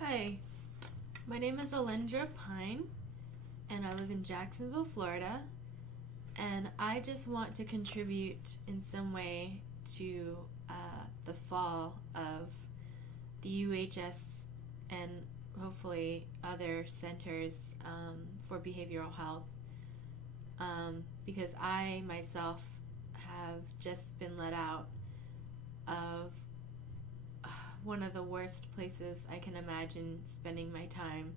Hi, my name is Alendra Pine, and I live in Jacksonville, Florida. And I just want to contribute in some way to the fall of the UHS and hopefully other centers for behavioral health, because I myself have just been let out of one of the worst places I can imagine spending my time.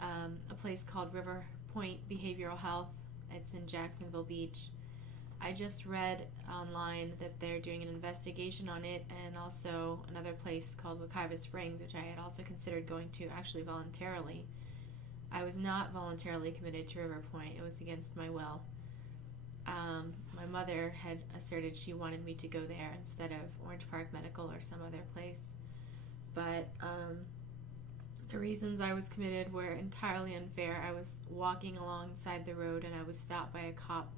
A place called Riverpoint Behavioral Health. It's in Jacksonville Beach. I just read online that they're doing an investigation on it, and also another place called Wekiva Springs, which I had also considered going to actually voluntarily. I was not voluntarily committed to Riverpoint. It was against my will. My mother had asserted she wanted me to go there instead of Orange Park Medical or some other place. But the reasons I was committed were entirely unfair. I was walking alongside the road and I was stopped by a cop.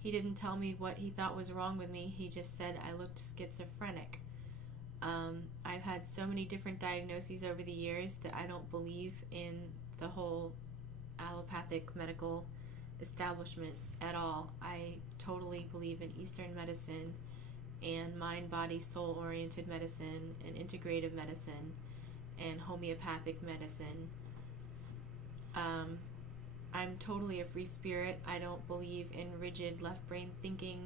He didn't tell me what he thought was wrong with me. He just said I looked schizophrenic. I've had so many different diagnoses over the years that I don't believe in the whole allopathic medical establishment at all. I totally believe in Eastern medicine and mind, body, soul oriented medicine and integrative medicine and homeopathic medicine. I'm totally a free spirit. I don't believe in rigid left brain thinking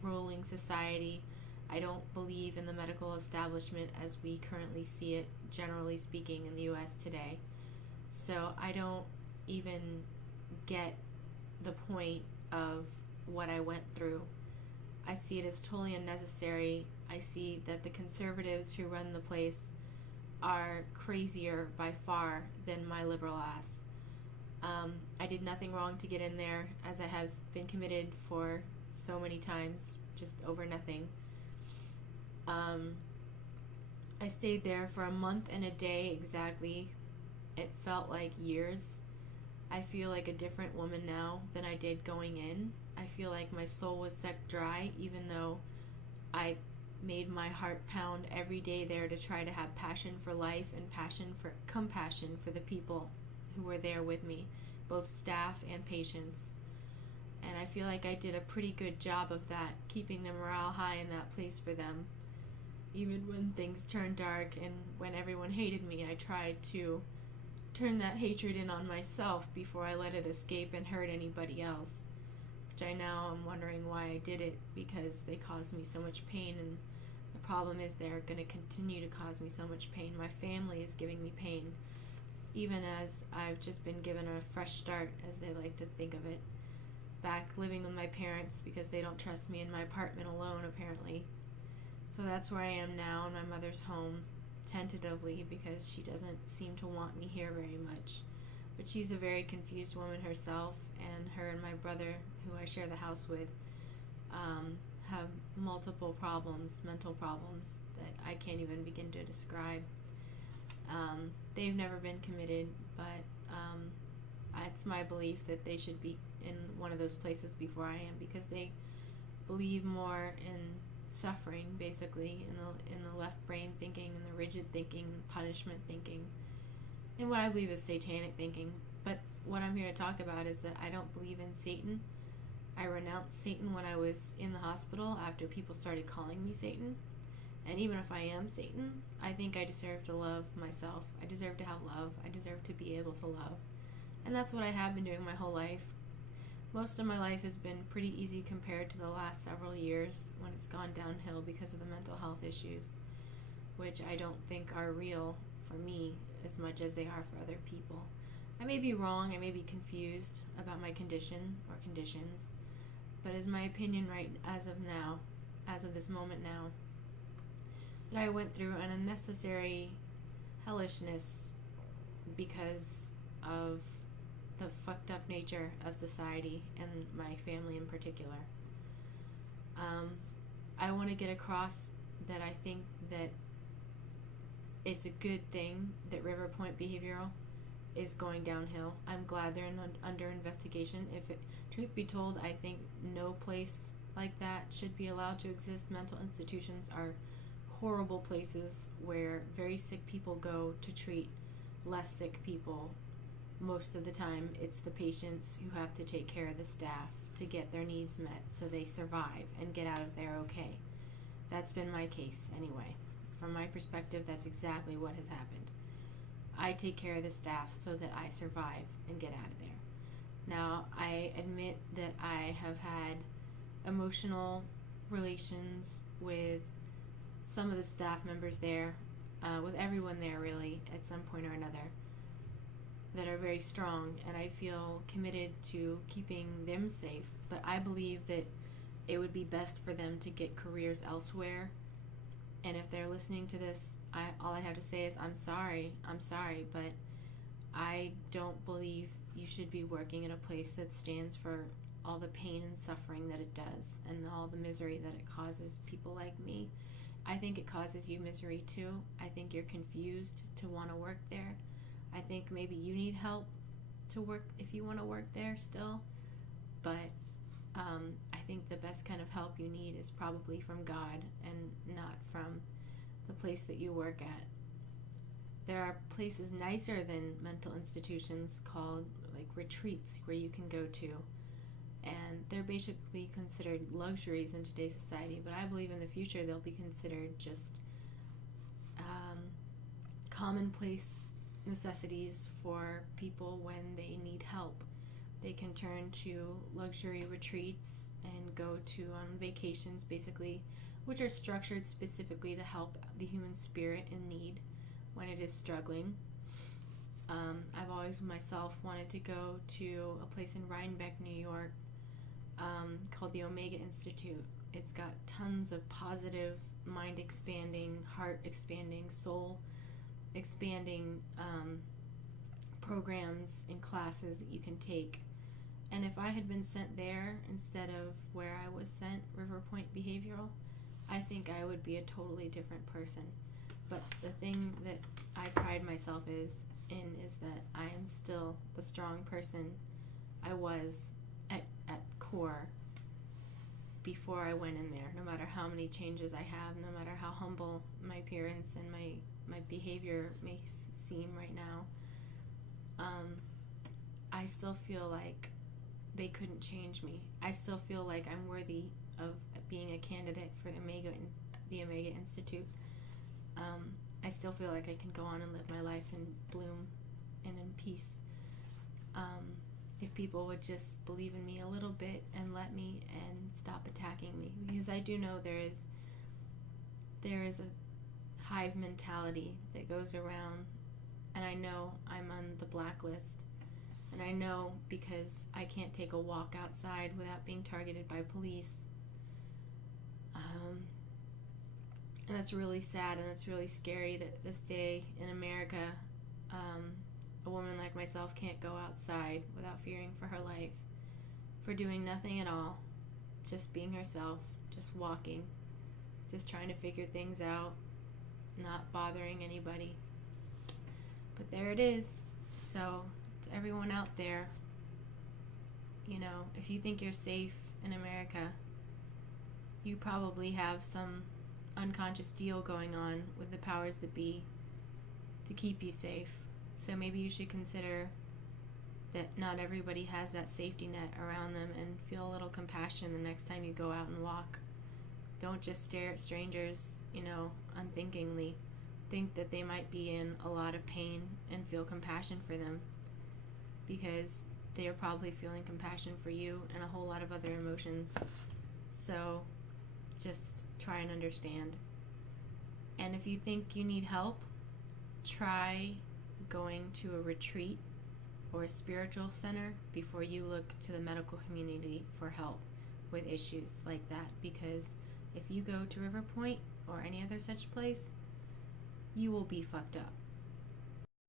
ruling society. I don't believe in the medical establishment as we currently see it, generally speaking, in the US today. So I don't even get the point of what I went through. I see it as totally unnecessary. I see that the conservatives who run the place are crazier by far than my liberal ass. I did nothing wrong to get in there, as I have been committed for so many times, just over nothing. I stayed there for a month and a day exactly. It felt like years. I feel like a different woman now than I did going in. I feel like my soul was sucked dry, even though I made my heart pound every day there to try to have passion for life and compassion for the people who were there with me, both staff and patients. And I feel like I did a pretty good job of that, keeping the morale high in that place for them. Even when things turned dark and when everyone hated me, I tried to turn that hatred in on myself before I let it escape and hurt anybody else. Which I now am wondering why I did it, because they caused me so much pain, and the problem is they're going to continue to cause me so much pain. My family is giving me pain, even as I've just been given a fresh start, as they like to think of it. Back living with my parents because they don't trust me in my apartment alone, apparently. So that's where I am now, in my mother's home, tentatively, because she doesn't seem to want me here very much. But she's a very confused woman herself, and her and my brother, who I share the house with, have multiple problems, mental problems, that I can't even begin to describe. They've never been committed, but it's my belief that they should be in one of those places before I am, because they believe more in suffering, basically, in the left brain thinking, and the rigid thinking, punishment thinking, and what I believe is satanic thinking. But what I'm here to talk about is that I don't believe in Satan. I renounced Satan when I was in the hospital after people started calling me Satan. And even if I am Satan, I think I deserve to love myself. I deserve to have love. I deserve to be able to love. And that's what I have been doing my whole life. Most of my life has been pretty easy compared to the last several years, when it's gone downhill because of the mental health issues, which I don't think are real for me as much as they are for other people. I may be wrong, I may be confused about my condition or conditions, but it's my opinion right as of now, as of this moment now, that I went through an unnecessary hellishness because of the fucked up nature of society and my family in particular. I want to get across that I think that it's a good thing that Riverpoint Behavioral is going downhill. I'm glad they're under investigation. Truth be told, I think no place like that should be allowed to exist. Mental institutions are horrible places where very sick people go to treat less sick people. Most of the time, it's the patients who have to take care of the staff to get their needs met so they survive and get out of there okay. That's been my case anyway. From my perspective, that's exactly what has happened. I take care of the staff so that I survive and get out of there. Now, I admit that I have had emotional relations with some of the staff members there, with everyone there really, at some point or another, that are very strong, and I feel committed to keeping them safe. But I believe that it would be best for them to get careers elsewhere. And if they're listening to this, all I have to say is I'm sorry, but I don't believe you should be working in a place that stands for all the pain and suffering that it does and all the misery that it causes people like me. I think it causes you misery too. I think you're confused to want to work there. I think maybe you need help to work if you want to work there still. But I think the best kind of help you need is probably from God and not from the place that you work at. There are places nicer than mental institutions called like retreats where you can go to, and they're basically considered luxuries in today's society, but I believe in the future they'll be considered just commonplace necessities for people when they need help. They can turn to luxury retreats and go to on vacations basically, which are structured specifically to help the human spirit in need when it is struggling. I've always myself wanted to go to a place in Rhinebeck, New York, called the Omega Institute. It's got tons of positive, mind-expanding, heart-expanding, soul-expanding programs and classes that you can take. And if I had been sent there instead of where I was sent, Riverpoint Behavioral, I think I would be a totally different person. But the thing that I pride myself in is that I am still the strong person I was at core before I went in there. No matter how many changes I have, no matter how humble my appearance and my behavior may seem right now, I still feel like they couldn't change me. I still feel like I'm worthy of being a candidate for the Omega Institute. I still feel like I can go on and live my life in bloom and in peace. If people would just believe in me a little bit and let me and stop attacking me. Because I do know there is a hive mentality that goes around, and I know I'm on the blacklist. And I know because I can't take a walk outside without being targeted by police. And that's really sad, and it's really scary that this day in America, a woman like myself can't go outside without fearing for her life, for doing nothing at all, just being herself, just walking, just trying to figure things out, not bothering anybody. But there it is. So to everyone out there, if you think you're safe in America, you probably have some unconscious deal going on with the powers that be to keep you safe. So maybe you should consider that not everybody has that safety net around them, and feel a little compassion the next time you go out and walk. Don't just stare at strangers, unthinkingly. Think that they might be in a lot of pain and feel compassion for them, because they are probably feeling compassion for you and a whole lot of other emotions. So just try and understand. And if you think you need help, try going to a retreat or a spiritual center before you look to the medical community for help with issues like that. Because if you go to Riverpoint or any other such place, you will be fucked up.